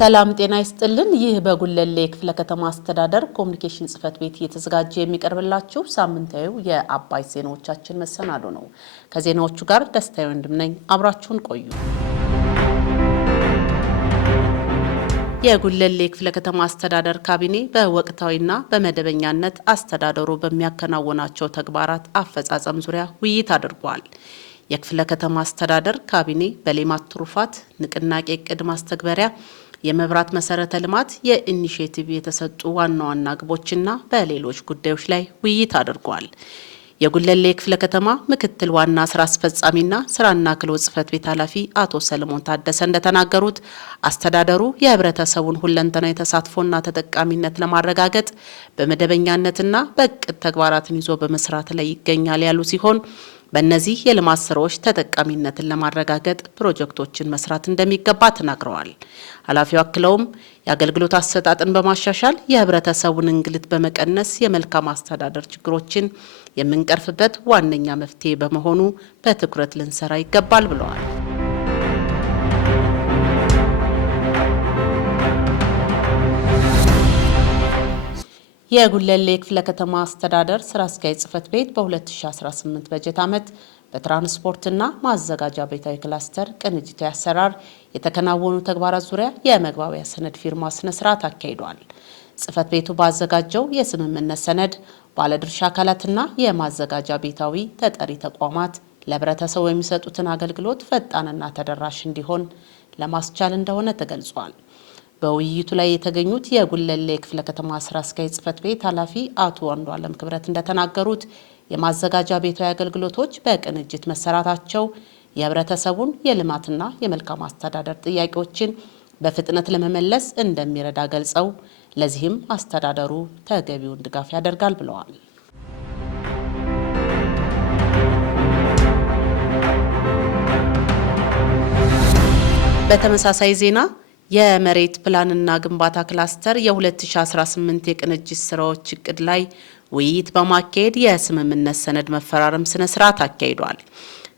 ሰላም ጤና ይስጥልን። ይህ በጉለሌ ክፍለ ከተማ አስተዳደር ኮሙኒኬሽን ጽህፈት ቤት እየተዘጋጀ የሚቀርብላችሁ ሳምንታዊው የአባይ ዜናዎቻችን መሰናዶ ነው። ከዜናዎቹ ጋር ደስታዬ ወንድም ነኝ። አብራችሁን ቆዩ። የጉለሌ ክፍለ ከተማ አስተዳደር ካቢኔ በወቅታዊና በመደበኛነት አስተዳደሩ በሚያከናውናቸው ተግባራት አፈጻጸም ዙሪያ ውይይት አድርጓል። የክፍለ ከተማ አስተዳደር ካቢኔ በሌማት ትሩፋት ንቅናቄ እቅድ ማስተግበሪያ የመብራት መሰረተ ልማት የኢኒሼቲቭ የተሰጡ ዋና ዋና ግቦችና በሌሎች ጉዳዮች ላይ ውይይት አድርጓል። የጉለሌ ክፍለ ከተማ ምክትል ዋና ስራ አስፈጻሚና ስራና ክህሎት ጽህፈት ቤት ኃላፊ አቶ ሰለሞን ታደሰ እንደተናገሩት አስተዳደሩ የህብረተሰቡን ሁለንተናዊ ተሳትፎና ተጠቃሚነት ለማረጋገጥ በመደበኛነትና በእቅድ ተግባራትን ይዞ በመስራት ላይ ይገኛል ያሉ ሲሆን በእነዚህ የልማት ስራዎች ተጠቃሚነትን ለማረጋገጥ ፕሮጀክቶችን መስራት እንደሚገባ ተናግረዋል። ኃላፊው አክለውም የአገልግሎት አሰጣጥን በማሻሻል የህብረተሰቡን እንግልት በመቀነስ የመልካም አስተዳደር ችግሮችን የምንቀርፍበት ዋነኛ መፍትሄ በመሆኑ በትኩረት ልንሰራ ይገባል ብለዋል። የጉለሌ ክፍለ ከተማ አስተዳደር ስራ አስኪያጅ ጽህፈት ቤት በ2018 በጀት ዓመት በትራንስፖርትና ማዘጋጃ ቤታዊ ክላስተር ቅንጅታዊ አሰራር የተከናወኑ ተግባራት ዙሪያ የመግባቢያ ሰነድ ፊርማ ስነ ስርዓት አካሂዷል። ጽህፈት ቤቱ ባዘጋጀው የስምምነት ሰነድ ባለድርሻ አካላትና የማዘጋጃ ቤታዊ ተጠሪ ተቋማት ለህብረተሰቡ የሚሰጡትን አገልግሎት ፈጣንና ተደራሽ እንዲሆን ለማስቻል እንደሆነ ተገልጿል። በውይይቱ ላይ የተገኙት የጉለሌ ክፍለ ከተማ ስራ አስኪያጅ ጽህፈት ቤት ኃላፊ አቶ አንዱዓለም ክብረት እንደተናገሩት የማዘጋጃ ቤታዊ አገልግሎቶች በቅንጅት መሰራታቸው የህብረተሰቡን የልማትና የመልካም አስተዳደር ጥያቄዎችን በፍጥነት ለመመለስ እንደሚረዳ ገልጸው ለዚህም አስተዳደሩ ተገቢውን ድጋፍ ያደርጋል ብለዋል። በተመሳሳይ ዜና የመሬት ፕላንና ግንባታ ክላስተር የ2018 የቅንጅት ስራዎች እቅድ ላይ ውይይት በማካሄድ የስምምነት ሰነድ መፈራረም ስነ ስርዓት አካሂዷል።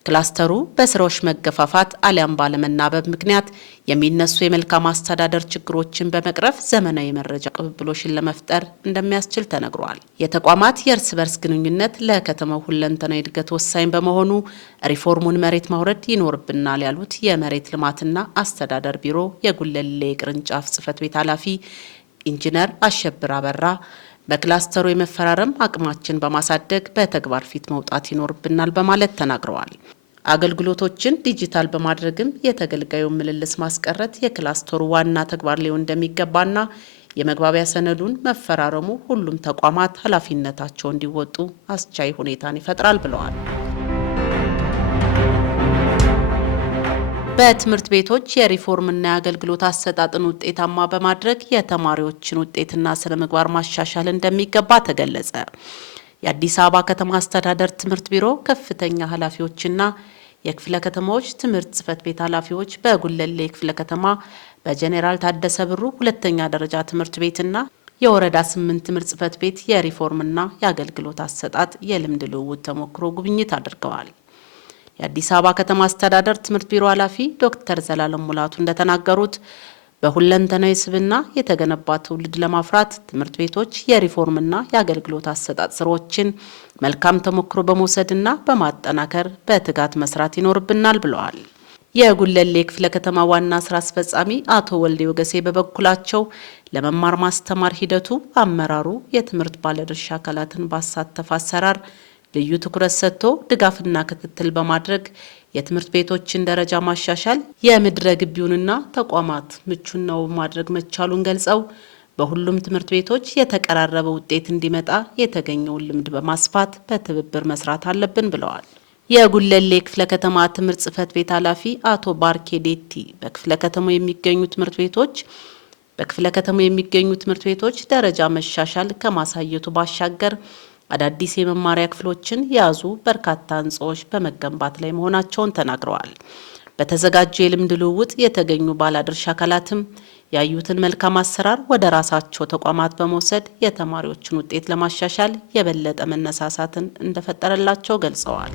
ክላስተሩ በስራዎች መገፋፋት አሊያም ባለመናበብ ምክንያት የሚነሱ የመልካም አስተዳደር ችግሮችን በመቅረፍ ዘመናዊ መረጃ ቅብብሎሽን ለመፍጠር እንደሚያስችል ተነግሯል። የተቋማት የእርስ በርስ ግንኙነት ለከተማው ሁለንተናዊ እድገት ወሳኝ በመሆኑ ሪፎርሙን መሬት ማውረድ ይኖርብናል ያሉት የመሬት ልማትና አስተዳደር ቢሮ የጉለሌ ቅርንጫፍ ጽህፈት ቤት ኃላፊ ኢንጂነር አሸብር አበራ በክላስተሩ የመፈራረም አቅማችን በማሳደግ በተግባር ፊት መውጣት ይኖርብናል በማለት ተናግረዋል። አገልግሎቶችን ዲጂታል በማድረግም የተገልጋዩን ምልልስ ማስቀረት የክላስተሩ ዋና ተግባር ሊሆን እንደሚገባና የመግባቢያ ሰነዱን መፈራረሙ ሁሉም ተቋማት ኃላፊነታቸውን እንዲወጡ አስቻይ ሁኔታን ይፈጥራል ብለዋል። በትምህርት ቤቶች የሪፎርምና የአገልግሎት አሰጣጥን ውጤታማ በማድረግ የተማሪዎችን ውጤትና ስነ ምግባር ማሻሻል እንደሚገባ ተገለጸ። የአዲስ አበባ ከተማ አስተዳደር ትምህርት ቢሮ ከፍተኛ ኃላፊዎችና የክፍለ ከተማዎች ትምህርት ጽህፈት ቤት ኃላፊዎች በጉለሌ ክፍለ ከተማ በጄኔራል ታደሰ ብሩ ሁለተኛ ደረጃ ትምህርት ቤትና የወረዳ 8 ትምህርት ጽህፈት ቤት የሪፎርምና የአገልግሎት አሰጣጥ የልምድ ልውውጥ ተሞክሮ ጉብኝት አድርገዋል። የአዲስ አበባ ከተማ አስተዳደር ትምህርት ቢሮ ኃላፊ ዶክተር ዘላለም ሙላቱ እንደተናገሩት በሁለንተናዊ ስብዕና የተገነባ ትውልድ ለማፍራት ትምህርት ቤቶች የሪፎርምና የአገልግሎት አሰጣጥ ስራዎችን መልካም ተሞክሮ በመውሰድና በማጠናከር በትጋት መስራት ይኖርብናል ብለዋል። የጉለሌ ክፍለ ከተማ ዋና ስራ አስፈጻሚ አቶ ወልዴ ወገሴ በበኩላቸው ለመማር ማስተማር ሂደቱ አመራሩ የትምህርት ባለድርሻ አካላትን ባሳተፈ አሰራር ልዩ ትኩረት ሰጥቶ ድጋፍና ክትትል በማድረግ የትምህርት ቤቶችን ደረጃ ማሻሻል የምድረ ግቢውንና ተቋማት ምቹና ውብ ማድረግ መቻሉን ገልጸው በሁሉም ትምህርት ቤቶች የተቀራረበ ውጤት እንዲመጣ የተገኘውን ልምድ በማስፋት በትብብር መስራት አለብን ብለዋል። የጉለሌ ክፍለ ከተማ ትምህርት ጽህፈት ቤት ኃላፊ አቶ ባርኬዴቲ በክፍለ ከተማው የሚገኙ ትምህርት ቤቶች ደረጃ መሻሻል ከማሳየቱ ባሻገር አዳዲስ የመማሪያ ክፍሎችን የያዙ በርካታ ህንጻዎች በመገንባት ላይ መሆናቸውን ተናግረዋል። በተዘጋጀው የልምድ ልውውጥ የተገኙ ባለድርሻ አካላትም ያዩትን መልካም አሰራር ወደ ራሳቸው ተቋማት በመውሰድ የተማሪዎችን ውጤት ለማሻሻል የበለጠ መነሳሳትን እንደፈጠረላቸው ገልጸዋል።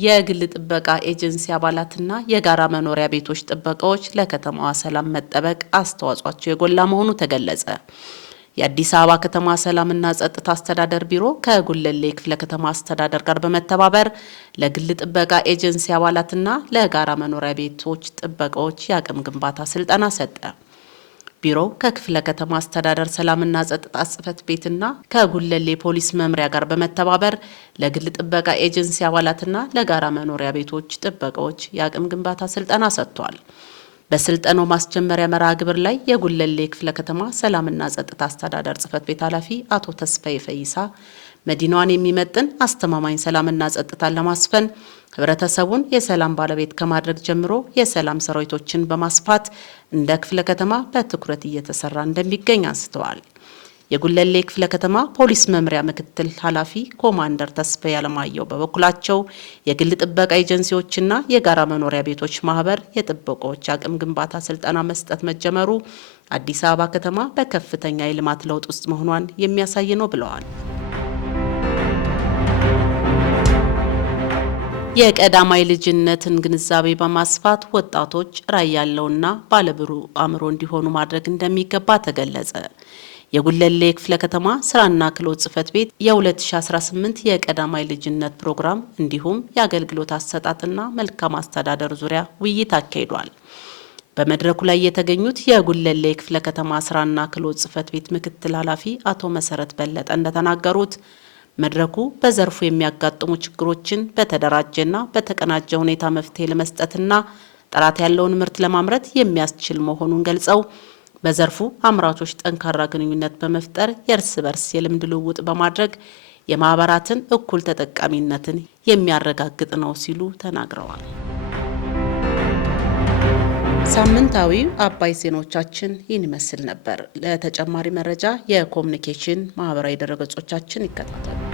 የግል ጥበቃ ኤጀንሲ አባላትና የጋራ መኖሪያ ቤቶች ጥበቃዎች ለከተማዋ ሰላም መጠበቅ አስተዋጽኦአቸው የጎላ መሆኑ ተገለጸ። የአዲስ አበባ ከተማ ሰላምና ጸጥታ አስተዳደር ቢሮ ከጉለሌ ክፍለ ከተማ አስተዳደር ጋር በመተባበር ለግል ጥበቃ ኤጀንሲ አባላትና ለጋራ መኖሪያ ቤቶች ጥበቃዎች የአቅም ግንባታ ስልጠና ሰጠ። ቢሮው ከክፍለ ከተማ አስተዳደር ሰላምና ጸጥታ ጽሕፈት ቤትና ከጉለሌ ፖሊስ መምሪያ ጋር በመተባበር ለግል ጥበቃ ኤጀንሲ አባላትና ለጋራ መኖሪያ ቤቶች ጥበቃዎች የአቅም ግንባታ ስልጠና ሰጥቷል። በስልጠናው ማስጀመሪያ መርሃ ግብር ላይ የጉለሌ ክፍለ ከተማ ሰላምና ጸጥታ አስተዳደር ጽሕፈት ቤት ኃላፊ አቶ ተስፋዬ ፈይሳ መዲናዋን የሚመጥን አስተማማኝ ሰላምና ጸጥታን ለማስፈን ህብረተሰቡን የሰላም ባለቤት ከማድረግ ጀምሮ የሰላም ሰራዊቶችን በማስፋት እንደ ክፍለ ከተማ በትኩረት እየተሰራ እንደሚገኝ አንስተዋል። የጉለሌ ክፍለ ከተማ ፖሊስ መምሪያ ምክትል ኃላፊ ኮማንደር ተስፋዬ አለማየሁ በበኩላቸው የግል ጥበቃ ኤጀንሲዎችና የጋራ መኖሪያ ቤቶች ማህበር የጥበቃዎች አቅም ግንባታ ስልጠና መስጠት መጀመሩ አዲስ አበባ ከተማ በከፍተኛ የልማት ለውጥ ውስጥ መሆኗን የሚያሳይ ነው ብለዋል። የቀዳማይ ልጅነትን ግንዛቤ በማስፋት ወጣቶች ራዕይ ያለውና ባለብሩህ አእምሮ እንዲሆኑ ማድረግ እንደሚገባ ተገለጸ። የጉለሌ ክፍለ ከተማ ስራና ክህሎት ጽሕፈት ቤት የ2018 የቀዳማይ ልጅነት ፕሮግራም እንዲሁም የአገልግሎት አሰጣጥና መልካም አስተዳደር ዙሪያ ውይይት አካሂዷል። በመድረኩ ላይ የተገኙት የጉለሌ ክፍለ ከተማ ስራና ክህሎት ጽሕፈት ቤት ምክትል ኃላፊ አቶ መሰረት በለጠ እንደተናገሩት መድረኩ በዘርፉ የሚያጋጥሙ ችግሮችን በተደራጀና በተቀናጀ ሁኔታ መፍትሄ ለመስጠትና ጥራት ያለውን ምርት ለማምረት የሚያስችል መሆኑን ገልጸው በዘርፉ አምራቾች ጠንካራ ግንኙነት በመፍጠር የእርስ በርስ የልምድ ልውውጥ በማድረግ የማህበራትን እኩል ተጠቃሚነትን የሚያረጋግጥ ነው ሲሉ ተናግረዋል። ሳምንታዊው አባይ ዜናዎቻችን ይህን ይመስል ነበር። ለተጨማሪ መረጃ የኮሙኒኬሽን ማህበራዊ ድረገጾቻችን ይከታተሉ።